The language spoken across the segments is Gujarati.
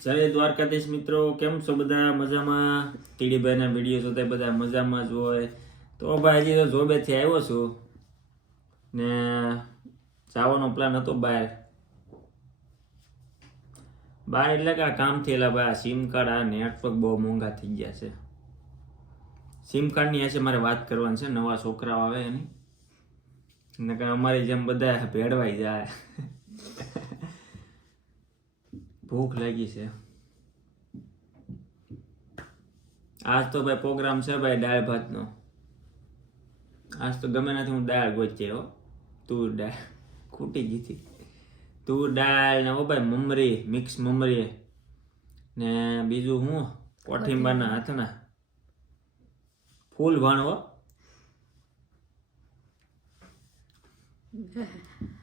જય દ્વારકાધીશ મિત્રો, કેમ છો બધા? મજામાં? ટીડીભાઈના વિડીયો જોતા બધા મજામાં જ હોય. તો ભાઈ હજી તો જોબેથી આવ્યો છું ને જવાનો પ્લાન હતો બહાર એટલે કે આ કામથી એલા ભાઈ આ સિમ કાર્ડ આ નેટવર્ક બહુ મોંઘા થઈ ગયા છે. સિમ કાર્ડની હશે મારે વાત કરવાની છે. નવા છોકરાઓ આવે એની નકર અમારી જેમ બધા ભેળવાઈ જાય. ભૂખ લાગી છે. આજ તો ભાઈ પ્રોગ્રામ છે ભાઈ દાળ ભાતનો. આજ તો ગમે નથી હું દાળ ગોચી હો. તુર દાળ ખૂટી ગઈ હતી. તુર દાળ ને ઓ ભાઈ મમરી, મિક્સ મમરી ને બીજું હું કોઠીંબાના હાથના ફૂલ ભાણવો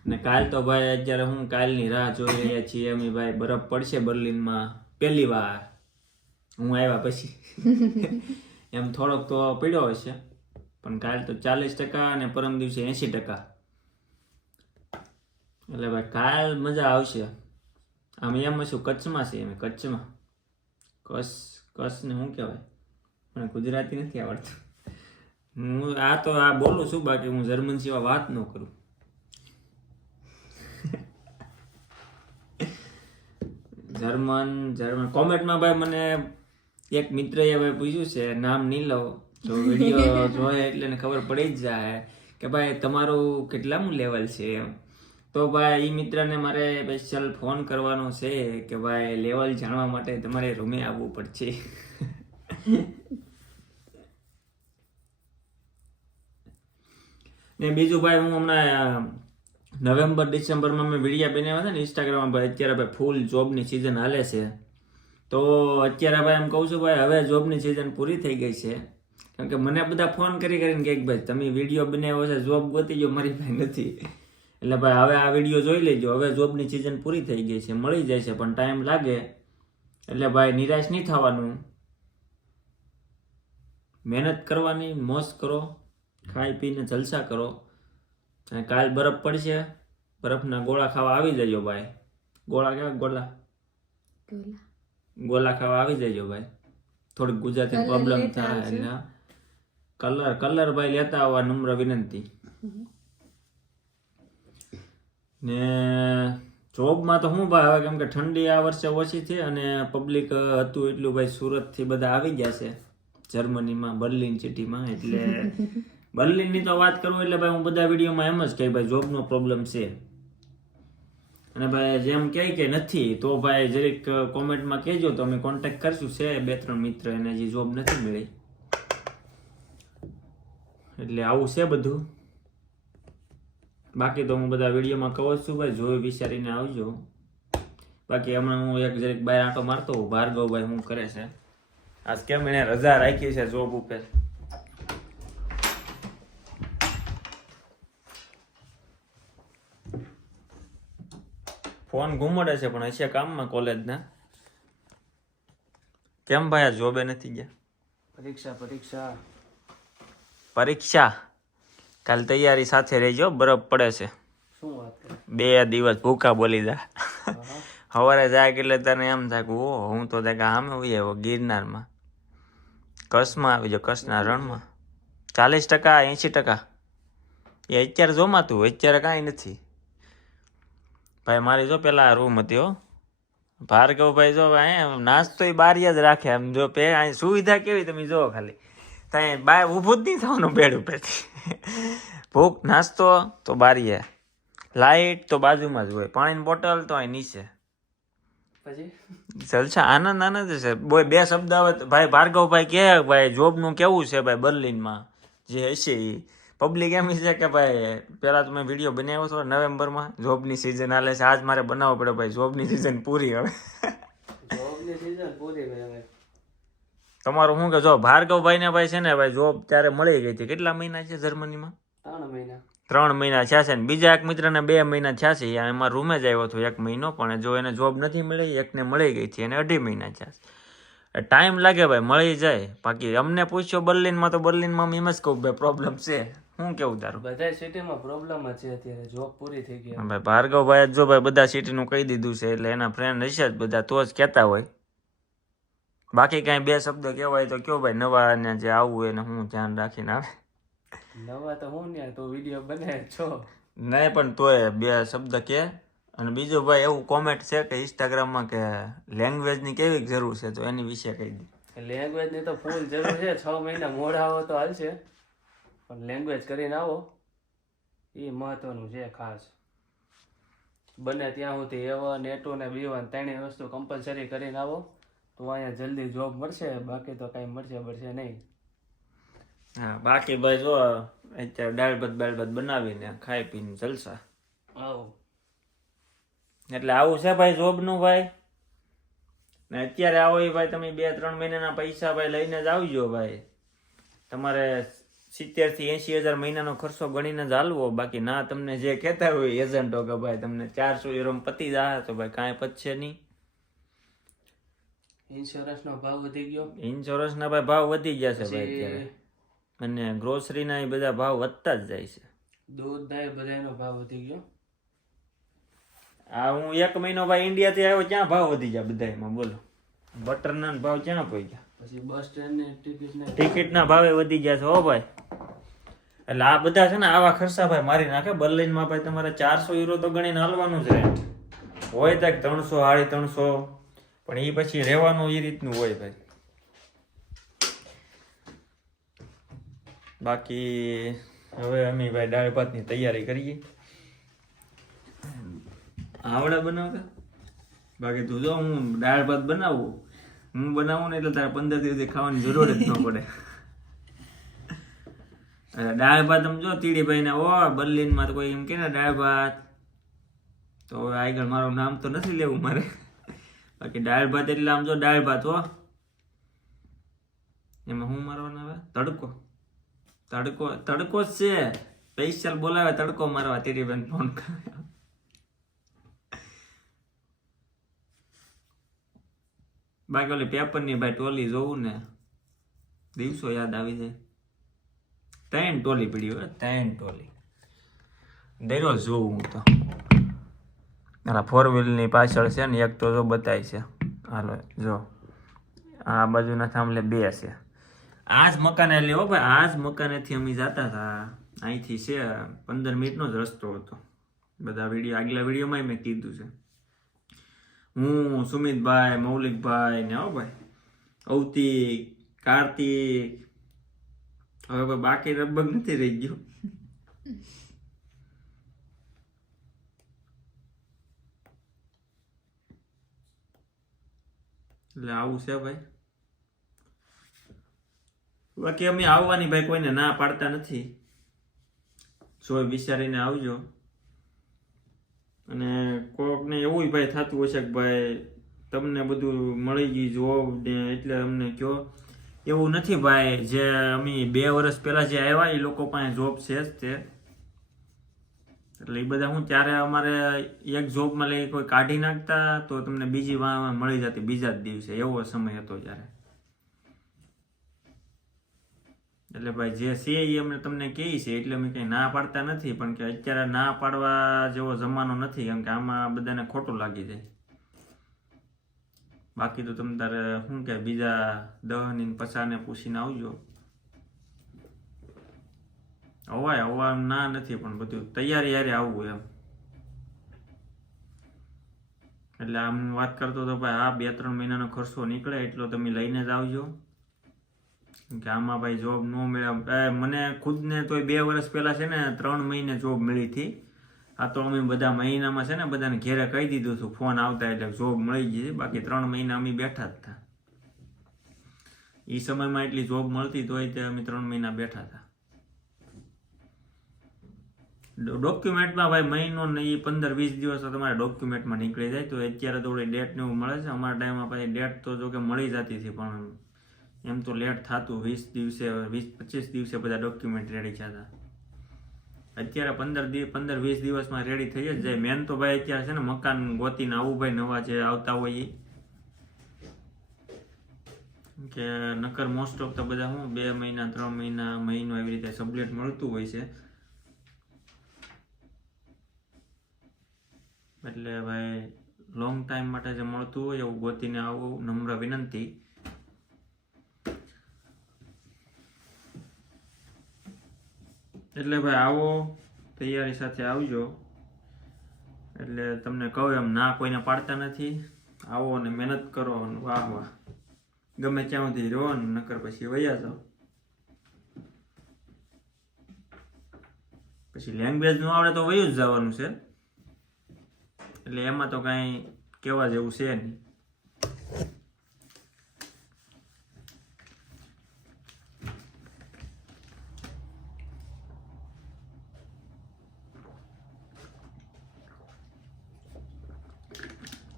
ને કાલ તો ભાઈ અત્યારે હું કાલની રાહ જોઈ રહ્યા છીએ અમે ભાઈ. બરફ પડશે બર્લિનમાં પહેલી વાર હું આવ્યા પછી. એમ થોડોક તો પડ્યો હશે પણ કાલ તો 40% અને પરમ દિવસે 80%. એટલે ભાઈ કાલ મજા આવશે. આમ એમ શું કચ્છમાં છે અમે કચ્છમાં કચ્છ ને શું કહેવાય મને ગુજરાતી નથી આવડતું. હું આ બોલું છું બાકી હું જર્મન સિવાય વાત ન કરું. જર્મન કોમેન્ટમાં ભાઈ મને એક મિત્રએ ભાઈ પૂછ્યું છે, નામ નહીં લઉં તો વિડીયો જોયે એટલે એને ખબર પડી જ જાય કે ભાઈ તમારું કેટલામું લેવલ છે એમ. તો ભાઈ એ મિત્રને મારે સ્પેશિયલ ફોન કરવાનો છે કે ભાઈ લેવલ જાણવા માટે તમારે રૂમે આવવું પડશે. ને બીજું ભાઈ હું હમણાં નવેમ્બર ડિસેમ્બરમાં મેં વિડીયો બનાવ્યા હતા ને ઇન્સ્ટાગ્રામમાં ભાઈ. અત્યારે ભાઈ ફૂલ જોબની સિઝન હાલે છે. તો અત્યારે ભાઈ એમ કહું છું ભાઈ હવે જોબની સિઝન પૂરી થઈ ગઈ છે. કારણ કે મને બધા ફોન કરીને કે ભાઈ તમે વિડીયો બનાવ્યો છે જોબ ગોતી ગયો મારી ભાઈ નથી. એટલે ભાઈ હવે આ વિડીયો જોઈ લેજો. હવે જોબની સિઝન પૂરી થઈ ગઈ છે, મળી જાય છે પણ ટાઈમ લાગે. એટલે ભાઈ નિરાશ નહીં થવાનું, મહેનત કરવાની, મોજ કરો, ખાઈ પીને જલસા કરો. અને કાલ બરફ પડશે, બરફના ગોળા ખાવા આવી જજો ભાઈ. ગોળા કેવા ગોળા ખાવા આવી જજો ભાઈ. થોડીક ગુજરાતી પ્રોબ્લેમ થાય એટલે કલર ભાઈ લેતા આવવા નમ્ર વિનંતી. ને જોબમાં તો હું ભાઈ હવે કેમ કે ઠંડી આ વર્ષે ઓછી છે અને પબ્લિક હતું એટલું ભાઈ સુરતથી બધા આવી ગયા છે જર્મનીમાં બર્લિન સિટીમાં. એટલે બર્લિનની તો વાત કરું એટલે ભાઈ હું બધા વિડીયોમાં એમ જ કહે ભાઈ જોબનો પ્રોબ્લેમ છે. અને ભાઈ જેમ કહે કે નથી તો ભાઈ જરીક કોમેન્ટમાં કહેજો તો અમે કોન્ટેક્ટ કરશું. છે 2-3 મિત્ર એને હજી જોબ નથી મળી. એટલે આવું છે બધું. બાકી તો હું બધા વિડીયોમાં કહું છું ભાઈ જોઈ વિચારીને આવજો. બાકી હમણાં હું એક જરીક બહાર આંટો મારતો હોઉં. ભાર્ગવભાઈ શું કરે છે આજ, કેમ એને રજા રાખી છે જોબ ઉપર. ફોન ઘુમાડે છે પણ હશે કામમાં કોલેજના. કેમ ભાઈ આ જોબે નથી ગયા? પરીક્ષા કાલ તૈયારી સાથે રહેજો. બરફ પડે છે. 2 દિવસ ભૂખા બોલી જા. સવારે જાય એટલે તને એમ થાય કે ઓ હું તો આમે આવી આવ્યો ગિરનારમાં. કચ્છમાં આવી જાઓ, કચ્છના રણમાં. 40% 80% એ અત્યારે જોમાતું, અત્યારે કાંઈ નથી ભાઈ. મારી જો પેલા રૂમ હતી હો ભાર્ગવભાઈ. જો અહીંયા નાસ્તો બારીએ જ રાખે. આમ જો સુવિધા કેવી તમે જો ખાલી ત્યાં બાય ઊભું જ નહીં થવાનું બેડ ઉપરથી. ભૂખ નાસ્તો તો બારીએ, લાઇટ તો બાજુમાં જ હોય, પાણીની બોટલ તો અહીં નીચે. જલસા આનંદ જ છે. 2 શબ્દ આવે તો ભાઈ ભાર્ગવભાઈ કહે ભાઈ જોબનું કેવું છે ભાઈ બર્લિનમાં જે હશે એ. પબ્લિક એમ છે કે ભાઈ પેલા તો મેં વિડીયો બનાવ્યો હતો નવેમ્બરમાં. જોબની સિઝન હાલે છે. આજ મારે બનાવવો પડે ભાઈ. જોબની સિઝન પૂરી હવે. તમારું શું કે જો ભાર્ગવભાઈ ને ભાઈ છે ને ભાઈ જોબ ત્યારે મળી ગઈ હતી. કેટલા મહિના છે જર્મનીમાં? 3 મહિના થયા છે. ને બીજા એક મિત્રને 2 મહિના થયા છે. એમાં રૂમે જ આવ્યો હતો 1 મહિનો. પણ જો એને જોબ નથી મળી, એકને મળી ગઈ હતી, એને 2.5 મહિના થયા છે. ટાઈમ લાગે ભાઈ, મળી જાય. બાકી અમને પૂછ્યો બર્લિનમાં તો બર્લિનમાં એમ જ કહું ભાઈ પ્રોબ્લેમ છે. શું કેવું તારું? બધા સિટીમાં પ્રોબ્લેમ જ છે અત્યારે, જોબ પૂરી થઈ ગઈ. ભાઈ ભાર્ગવભાઈ જો ભાઈ બધા સિટીનું કહી દીધું છે એટલે એના ફ્રેન્ડ હશે જ બધા, તો જ કહેતા હોય. બાકી કાંઈ બે શબ્દ કહેવાય તો કયો ભાઈ, નવા ને જે આવવું હોય એને હું ધ્યાન રાખીને આવે. નવા તો હું ને તો વિડીયો બને છો નહીં પણ તોય બે શબ્દ કે. અને બીજું ભાઈ એવું કોમેન્ટ છે કે ઇન્સ્ટાગ્રામમાં કે લેંગ્વેજની કેવી જરૂર છે, તો એની વિશે કહી દે. લેંગ્વેજની તો ફૂલ જરૂર છે. 6 મહિના મોડા આવો તો હાલશે, પણ લેંગ્વેજ કરીને આવો એ મહત્વનું છે ખાસ. બને ત્યાં સુધી A1, A2 ને B1 ત્રણેય વસ્તુ કમ્પલસરી કરીને આવો તો અહીંયા જલ્દી જોબ મળશે. બાકી તો કાંઈ મળશે નહીં. હા બાકી ભાઈ જો અત્યારે દાળ ભાત બનાવીને ખાઈ પીને જલસા. આવો એટલે આવું છે ભાઈ જોબનું ભાઈ. ને અત્યારે આવો એ ભાઈ તમે 2-3 મહિનાના પૈસા ભાઈ લઈને જ આવજો ભાઈ. તમારે 70,000 થી 80,000 મહિનાનો ખર્ચો ગણીને જ હાલવો. બાકી ના તમને જે કહેતા હોય એજન્ટો કે ભાઈ તમને 400 યુરો પતી જાય તો ભાઈ કાંઈ પતશે નહીં. ઇન્સ્યોરન્સનો ભાવ વધી ગયો. ઇન્સ્યોરન્સના ભાઈ ભાવ વધી ગયા છે ભાઈ અત્યારે. અને ગ્રોસરીના એ બધા ભાવ વધતા જ જાય છે. દૂધ ના બધાનો ભાવ વધી ગયો. આ હું 1 મહિનો ભાઈ ઇન્ડિયાથી આવ્યો, ક્યાં ભાવ વધી ગયા બધામાં બોલો. બટરના ભાવ ક્યાં પહોંચ્યા? પછી બસ ટ્રેનની ટિકિટના ભાવે વધી ગયા છે હો ભાઈ. એટલે આ બધા છે ને આવા ખર્ચા ભાઈ મારી નાખે. બર્લિનમાં ભાઈ તમારે 400 યુરો તો ગણીને હાલવાનું જ રેન્ટ હોય, તો 300 350, પણ એ પછી રહેવાનું એ રીતનું હોય ભાઈ. બાકી હવે અમે ભાઈ દાળ ભાતની તૈયારી કરીએ. આવડે બનાવતા? બાકી તું જો હું દાળ ભાત બનાવું, હું બનાવું ને એટલે તારે 15 દિવસથી ખાવાની જરૂર જ ન પડે. દાળ ભાત આમ જો તીડીભાઈ ને ઓ બર્લિનમાં તો કોઈ એમ કે ને દાળ ભાત, તો હવે આગળ મારું નામ તો નથી લેવું મારે. બાકી દાળ ભાત એટલે આમ જો દાળ ભાત હો. એમાં શું મારવાનું આવે? તડકો તડકો જ છે. સ્પેશિયલ બોલાવે તડકો મારવા તીડીભાઈ ફોન કરે. બાકી ઓલી પેપરની ભાઈ ટોલી જોવું ને દિવસો યાદ આવી જાય. 3 ટોલી પડી હોય, 3 ટોલી દરરોજ જોવું હું તો. 4 વ્હીલની પાછળ છે ને એક તો જો બતાય છે. હાલો જો આ બાજુના થાંભલે 2 છે. આ જ મકાને લેવો ભાઈ, આ જ મકાનેથી અમે જતા હતા. અહીંથી છે 15 મિનિટનો જ રસ્તો હતો. બધા વિડીયો આગલા વિડીયોમાં મેં કીધું છે. હું સુમિતભાઈ, મૌલિકભાઈ ને હો ભાઈ, અવતી, કાર્તિક, હવે કોઈ બાકી લગભગ નથી રહી ગયું. એટલે આવું છે ભાઈ. બાકી અમે આવવાની ભાઈ કોઈને ના પાડતા નથી. જોઈ વિચારીને આવજો. અને કોકને એવું ભાઈ થતું હશે કે ભાઈ તમને બધું મળી ગયું જોબ ને એટલે અમને કયો. એવું નથી ભાઈ. જે અમે 2 વર્ષ પહેલા જે આવ્યા એ લોકો પાસે જોબ છે જ તે. એટલે એ બધા હું ત્યારે અમારે એક જોબમાં લઈ કોઈ કાઢી નાખતા તો તમને બીજી વાર મળી જતી બીજા જ દિવસે. એવો સમય હતો ત્યારે. એટલે ભાઈ જે છે એ અમે તમને કહીએ છીએ એટલે અમે કંઈ ના પાડતા નથી. પણ કે અત્યારે ના પાડવા જેવો જમાનો નથી, કેમ કે આમાં બધાને ખોટું લાગી જાય. બાકી તો તમે તારે શું કે બીજા 10 ની 50 ને પૂછીને આવજો. હવા ના નથી, પણ બધું તૈયારી યારે આવવું એમ. એટલે આમ વાત કરતો તો ભાઈ આ 2-3 મહિનાનો ખર્ચો નીકળે એટલો તમે લઈને જ આવજો. કે આમાં ભાઈ જોબ ન મળ્યા. મને ખુદને તો 2 વર્ષ પહેલા છે ને 3 મહિને જોબ મળી હતી. આ તો અમે બધા મહિનામાં છે ને બધાને ઘેરે કહી દીધું હતું ફોન આવતા એટલે જોબ મળી ગઈ. બાકી 3 મહિના અમે બેઠા જ હતા. એ સમયમાં એટલી જોબ મળતી તો તે અમે 3 મહિના બેઠા હતા. ડોક્યુમેન્ટમાં ભાઈ મહિનો ને એ 15-20 દિવસ તો તમારે ડોક્યુમેન્ટમાં નીકળી જાય. તો અત્યારે થોડી ડેટ ને એવું મળે છે. અમારા ટાઈમમાં પછી ડેટ તો જો કે મળી જતી હતી, પણ એમ તો લેટ થતું. 20 દિવસે 20-25 દિવસે બધા ડોક્યુમેન્ટ રેડી થયા. અત્યારે 15-20 દિવસમાં રેડી થઈ જ જાય. મેન તો ભાઈ અત્યારે છે ને મકાન ગોતીને આવું ભાઈ, નવા જે આવતા હોય કે નકર મોસ્ટ ઓફ તો બધા હું 2 મહિના 3 મહિના મહિનો એવી રીતે સબલેટ મળતું હોય છે. એટલે ભાઈ લોંગ ટાઈમ માટે જે મળતું હોય એવું ગોતીને આવું નમ્ર વિનંતી. એટલે ભાઈ આવો, તૈયારી સાથે આવજો. એટલે તમને કહું એમ ના કોઈને પાડતા નથી. આવો અને મહેનત કરો અને વાહ વાહ ગમે ત્યાં સુધી રહો ને, નકર પછી વયા જાઓ. પછી લેંગ્વેજ નું આવડે તો વયું જ જવાનું છે. એટલે એમાં તો કાંઈ કહેવા જેવું છે નહીં.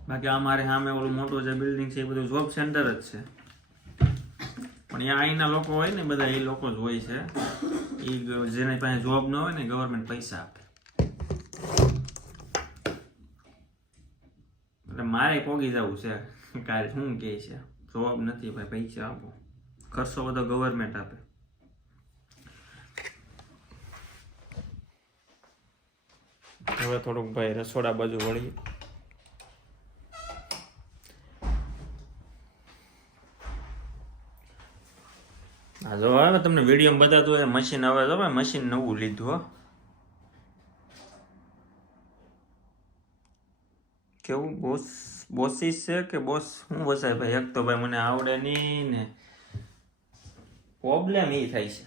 બાકી અમારે સામે ઓલું મોટું જે બિલ્ડિંગ છે એ બધું જોબ સેન્ટર જ છે. પણ અહીંયા અહીંના લોકો હોય ને બધા એ લોકો જ હોય છે. એ જેની પાસે જોબ ન હોય ને ગવર્મેન્ટ પૈસા આપે. એટલે મારે પોગી જવું છે કાલે. શું કહે છે જોબ નથી ભાઈ, પૈસા આપો. ખર્ચો બધો ગવર્મેન્ટ આપે. હવે થોડુંક ભાઈ રસોડા બાજુ વળીએ. હા જો હવે તમને વિડીયો બતાવતું હોય મશીન. હવે જો ભાઈ મશીન નવું લીધું હો. કેવું બોસીસ છે કે બોસ શું વસાય ભાઈ? એક તો ભાઈ મને આવડે નહીં ને પ્રોબ્લેમ એ થાય છે.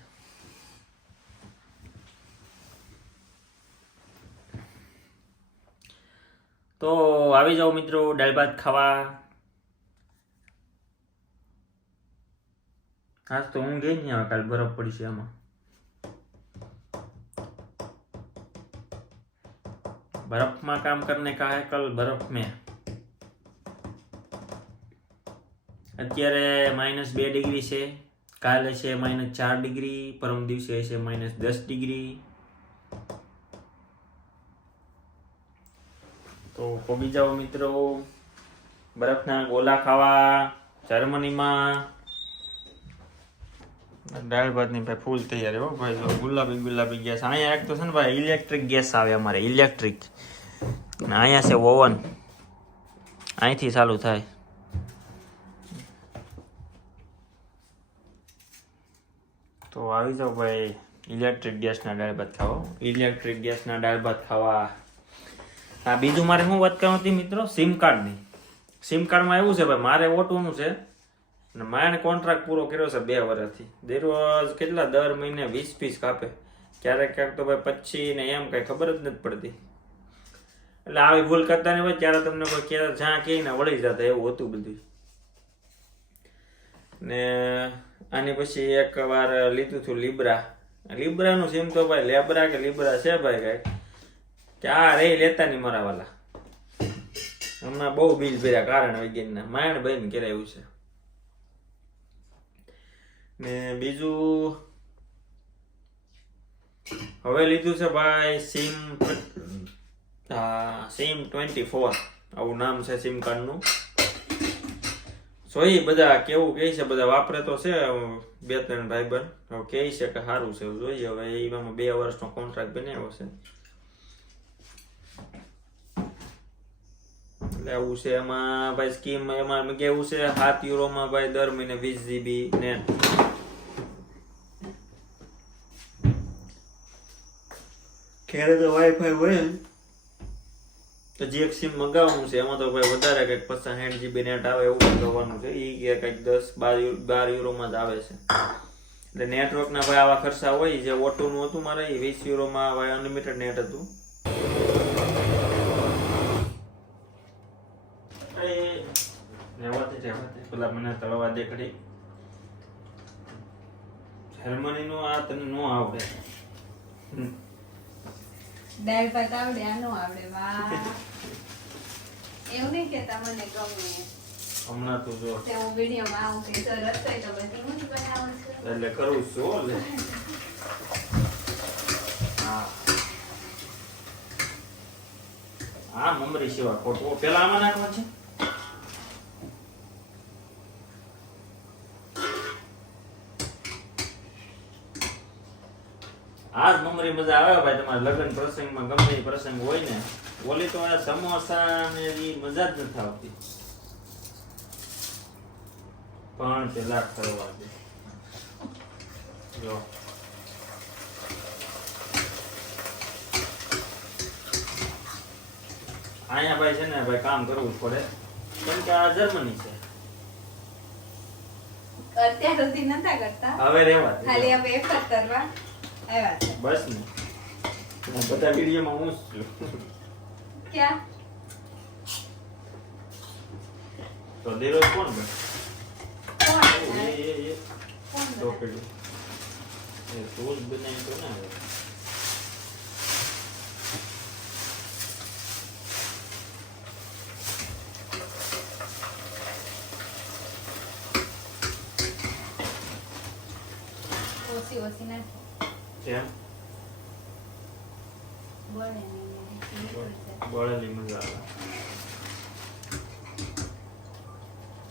તો આવી જાઓ મિત્રો દાળ ભાત ખાવા. આજ તો હું ગઈ નહીં, હવે કાલે બરફ પડી છે આમાં. बर्फ में काम करने का है कल बर्फ में. અત્યારે -2 ડિગ્રી છે. કાલે છે -4 ડિગ્રી. પરમ દિવસે છે -10 ડિગ્રી. તો પોગી જાઓ મિત્રો બરફના ગોલા ખાવા જર્મનીમાં. દાળ ભાતની ભાઈ ફૂલ તૈયારી હો ભાઈ. જો ગુલાબી ગેસ. અહીંયા એક તો છે ને ભાઈ ઇલેક્ટ્રિક ગેસ આવે અમારે, ઇલેક્ટ્રિક. અહીંયા છે ઓવન, અહીંથી ચાલુ થાય. તો આવી જાઓ ભાઈ ઇલેક્ટ્રિક ગેસના દાળ ભાત ખાવો. ઇલેક્ટ્રિક ગેસના દાળ ભાત ખાવા. હા બીજું મારે શું વાત કરવાની હતી મિત્રો, સિમ કાર્ડની. સિમ કાર્ડમાં એવું છે ભાઈ, મારે ઓટોનું છે અને મારે કોન્ટ્રાક્ટ પૂરો કર્યો છે 2 વર્ષથી. દરરોજ કેટલા દર મહિને 20 પીસ કાપે. ક્યારેક ક્યાંક તો ભાઈ 25 ને એમ કઈ ખબર જ નથી પડતી. એટલે આવી ભૂલ કરતા નહીં હોય ત્યારે તમને કોઈ ક્યારે જ્યાં કહે ને વળી જતા એવું હતું બધું. ને આની પછી એક વાર લીધું હતું લીબ્રાનું સિમ. તો ભાઈ લેબ્રા કે લીબ્રા છે ભાઈ કઈ કે આ રે લેતા નહીં મારા વાલા. હમણાં બહુ બિલ ભર્યા કારણ વગેરેના. માંડ બહેન કરાયું છે. ને બીજું હવે લીધું છે ભાઈ સિમ 24. આવું નામ છે સિમ કાર્ડનું. જોઈ બધા કેવું કહે છે, બધા વાપરે તો છે 2-3 ભાઈબંધ. હવે કહે છે કે સારું છે. જોઈએ હવે એમાં 2 વર્ષનો કોન્ટ્રાક્ટ બનાવ્યો છે. એટલે આવું છે એમાં ભાઈ સ્કીમ. એમાં કેવું છે 7 યુરોમાં ભાઈ દર મહિને 20 GB નેટ. ખેડે તો વાઈફાઈ હોય તો જે એક સિમ મંગાવવાનું છે એમાં તો ભાઈ વધારે કંઈક 50-60 GB નેટ આવે એવું મંગાવવાનું છે. એ કંઈક 10-12 યુરોમાં જ આવે છે. એટલે નેટવર્કના ભાઈ આવા ખર્ચા હોય. જે ઓટોનું હતું મારે એ 20 યુરોમાં ભાઈ અનલિમિટેડ નેટ હતું. પેલા મને તળવા દે ખરી. જર્મનીનું આ તને ન આવડે. દાળ ભાત આવડે, આ નો આવડે. વાહ, એવું નહીં કેતા મને ગમે. હમણાં તું જો તે હું વિડીયોમાં આવું કે સર રસોઈ તો બધી હું જ બનાવું છું. એટલે કરું છું લે. હા મમરી સિવાય ખોટું. પેલા આમાં નાખવા છે. આજ મમરી મજા આવે ભાઈ તમારે લગ્ન પ્રસંગમાં ગમે એ પ્રસંગ હોય ને ઓલી તો આ સમોસા ને એ મજા જ નથી આવતી પણ પેલા કરવા દે જો અહીંયા ભાઈ છે ને ભાઈ કામ કરવું જ પડે કેમ કે આ જર્મની છે અત્યાર સુધી નતા કરતા હવે રેવા દે. ખાલી હવે એક જ કરવા આવ્યા છે બસ ને આ બધા વિડીયોમાં હું જ છું ક્યાં તો દેરોજ કોણ બને કોણ એ બનાવે? કોણ તો બનાવે? પેલું એ તું જ બનાવી તો ના આવે. ઓછી ઓછી નાખો કેમ બળે નહીં બળેલી મજા આવે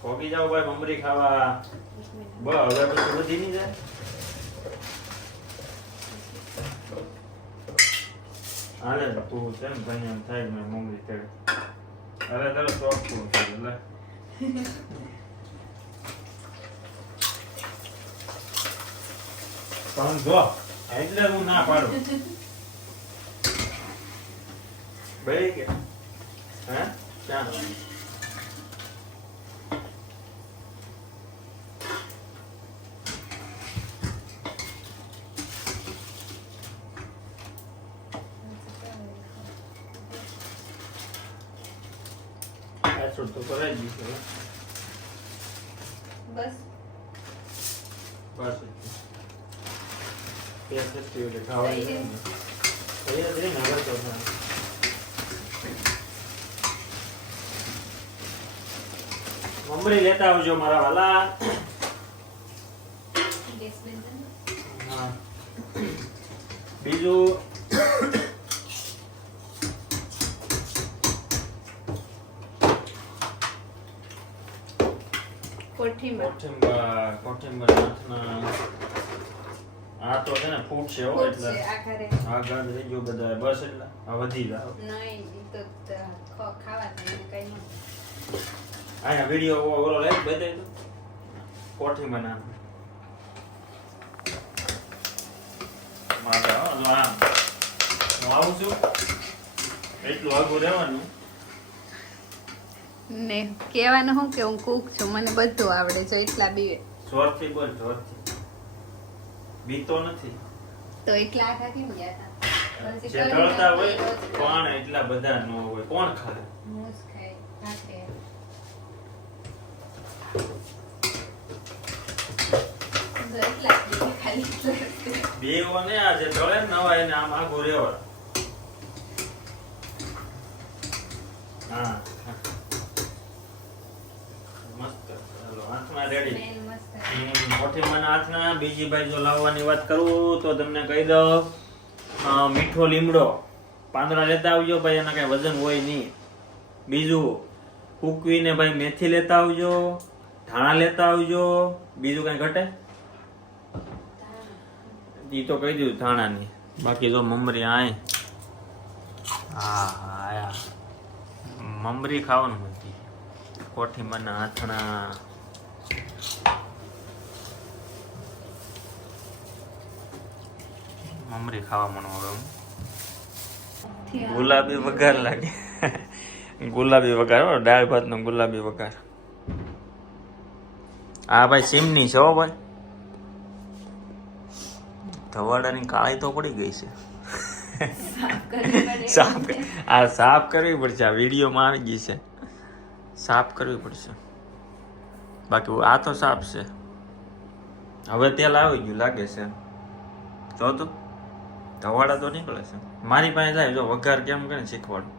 પોગી જાવ ભાઈ મમરી ખાવા બસ હવે પછી વધી નહીં જાય હાલે તું કેમ ભાઈ એમ થાય કે મેં મમરી કરે અરે તારો શોખ પૂરો થઈ ગયો એટલે પણ જો એટલે હું ના પાડું ભાઈ કે હે ક્યાં તો કરાઈ ગયું છે બસ બસ પેસ હતી એટલે ખાવાની છે ને એ જ રહી ને હવે તો ના. મમરી લેતા આવજો મારા વાલા ગેસ બંધ હા બીજું કોઠીમાં કોઠિંબર નાથના આ તો છે ને ફૂટ છે હો ફૂટ એટલે છે આ ઘરે આ ગાંડ રહી ગયો બધા બસ એટલે આ વધી જાવ નહીં ઈ તો ખાવા થાય ને કઈ નહીં આયા વિડિયો ઓલો લે બતાવી તો કોઠિંબર નાથ માતા જો આમ હું આવું છું એટલું આગું રહેવાનું ને કહેવાનું હું કે હું કુક છું મને બધું આવડે છે એટલા બીવે જોરથી બોલ જોરથી બીતો નથી તો એટલા આખા કેમ ગયા હતા પછી જે કરીને તળતા હોય રોજ પણ એટલા બધા ન હોય કોણ ખાય મૂસ ખાય ભાતે તો એટલા જ બીવે ખાલી એટલા જ. બેવો ને આ જે તળે ને નવા એને આમ આગું રેવા હા મસ્ત ચાલો હાથમાં રેડી સ્મેલ મસ્ત કોઠીમાં હાથના બીજી ભાઈ જો લાવવાની વાત કરું તો તમને કહી દઉં મીઠો લીમડો પાંદડા લેતા આવજો ભાઈ એના કઈ વજન હોય નહીં બીજું કૂકવીને ભાઈ મેથી લેતા આવજો ધાણા લેતા આવજો બીજું કઈ ઘટે ઈ તો કહી દીધું ધાણાની બાકી જો મમરી આય હા આયા મમરી ખાવાનું હતી કોઠીમાં હાથણા મમરી ખાવા મનો હવે હું. ગુલાબી વઘાર લાગે ગુલાબી વઘાર હો દાળ ભાત નો ગુલાબી વઘાર આ ભાઈ સીમની છે હો ભાઈ ધવાડાની કાળી તો પડી ગઈ છે સાફ કરવી પડશે આ વિડીયોમાં આવી ગઈ છે સાફ કરવી પડશે બાકી આ તો સાફ છે હવે તેલ આવી ગયું લાગે છે જો તો ધવાડા તો નીકળે છે મારી પાસે જાય જો વઘાર કેમ કરે શીખવાડું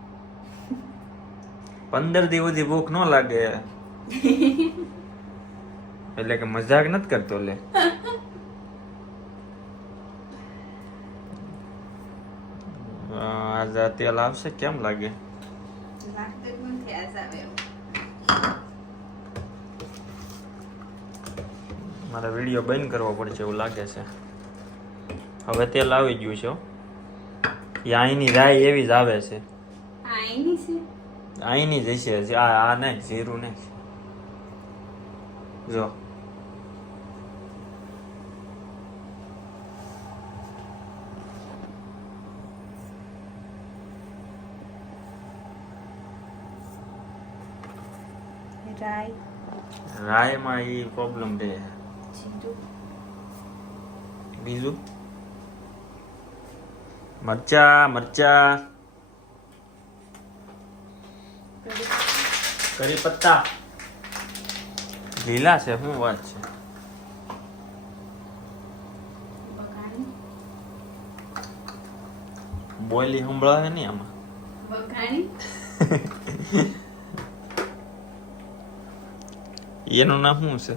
15 દી સુધી ભૂખ ન લાગે એટલે કે મજાક નથી કરતો લે આજે તેલ આવશે કેમ લાગે લાગતું જ નથી આજ આવે એવું. મારે વિડીયો બંધ કરવો પડશે એવું લાગે છે હવે તેલ આવી ગયું છે હો. એ અહીંની રાય એવી જ આવે છે. આ એની છે. અહીંની જ હશે. આ નાખ જીરું નાખ. જો રાઈ રાયમાં એ પ્રોબ્લેમ રહે. જીરું બીજું મરચા કરી પત્તા લીલા છે. શું વાત છે? બગાણી બોયલી સંભળાવે નહીં આમાં. બગાણી એનું નામ શું છે?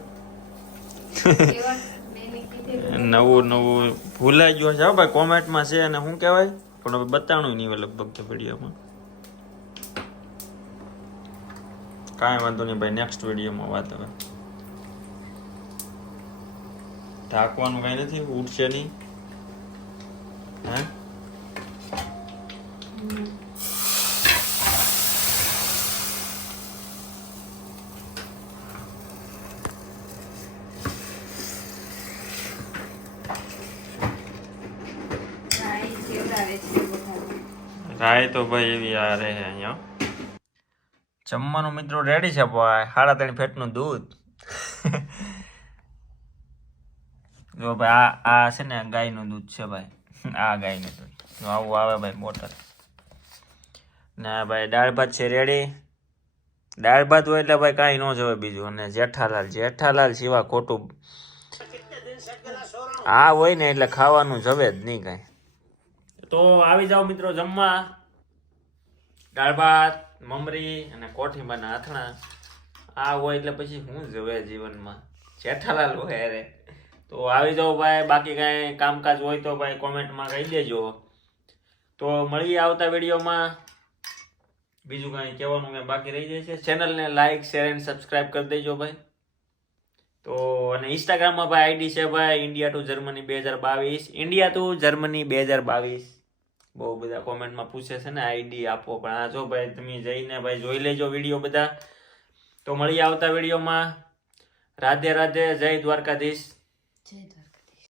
એવા મેને કીધેલું નવું ભૂલાઈ ગયો છે હો ભાઈ. કોમેન્ટમાં છે અને શું કહેવાય પણ હવે બતાણું નહીં હોય લગભગ વિડીયોમાં. કાંઈ વાંધો નહીં ભાઈ, નેક્સ્ટ વિડીયોમાં વાત હવે. ઢાંકવાનું કાંઈ નથી, ઉઠશે નહીં. હે રાઈ જેવડાવે છે બગાણી રાય તો ભાઈ એવી આ રહે અહીંયા. જમવાનું મિત્રો રેડી છે ભાઈ. 3.5 ફેટનું દૂધ. જો ભાઈ આ છે ને ગાયનું દૂધ છે ભાઈ. આ ગાયનું દૂધ જો આવું આવે ભાઈ બોટલ. ને ભાઈ દાળ ભાત છે રેડી. દાળ ભાત હોય એટલે ભાઈ કાંઈ ન જોવે બીજું. અને જેઠાલાલ સિવા ખોટું આ હોય ને એટલે ખાવાનું જવે જ નહીં કાંઈ. તો આવી જાઓ મિત્રો જમવા. દાળ ભાત, મમરી અને કોઠીમાના અથાણા આ હોય એટલે પછી શું જોવે જીવનમાં. જેઠાલાલ હોય અરે. તો આવી જાઓ ભાઈ. બાકી કાંઈ કામકાજ હોય તો ભાઈ કોમેન્ટમાં કહી દેજો. તો મળીએ આવતા વિડીયોમાં. બીજું કાંઈ કહેવાનું મેં બાકી રહી જાય છે. ચેનલને લાઈક શેર એન્ડ સબસ્ક્રાઈબ કરી દેજો ભાઈ. તો અને ઇન્સ્ટાગ્રામમાં ભાઈ આઈડી છે ભાઈ India to Germany 2022. India to Germany 2022. બહુ બધા કોમેન્ટમાં પૂછે છે ને આઈડી આપો, પણ આ જો ભાઈ તમે જઈને ભાઈ જોઈ લેજો વિડીયો બધા. તો મળીએ આવતા વિડીયોમાં. રાધે રાધે. જય દ્વારકાધીશ. જય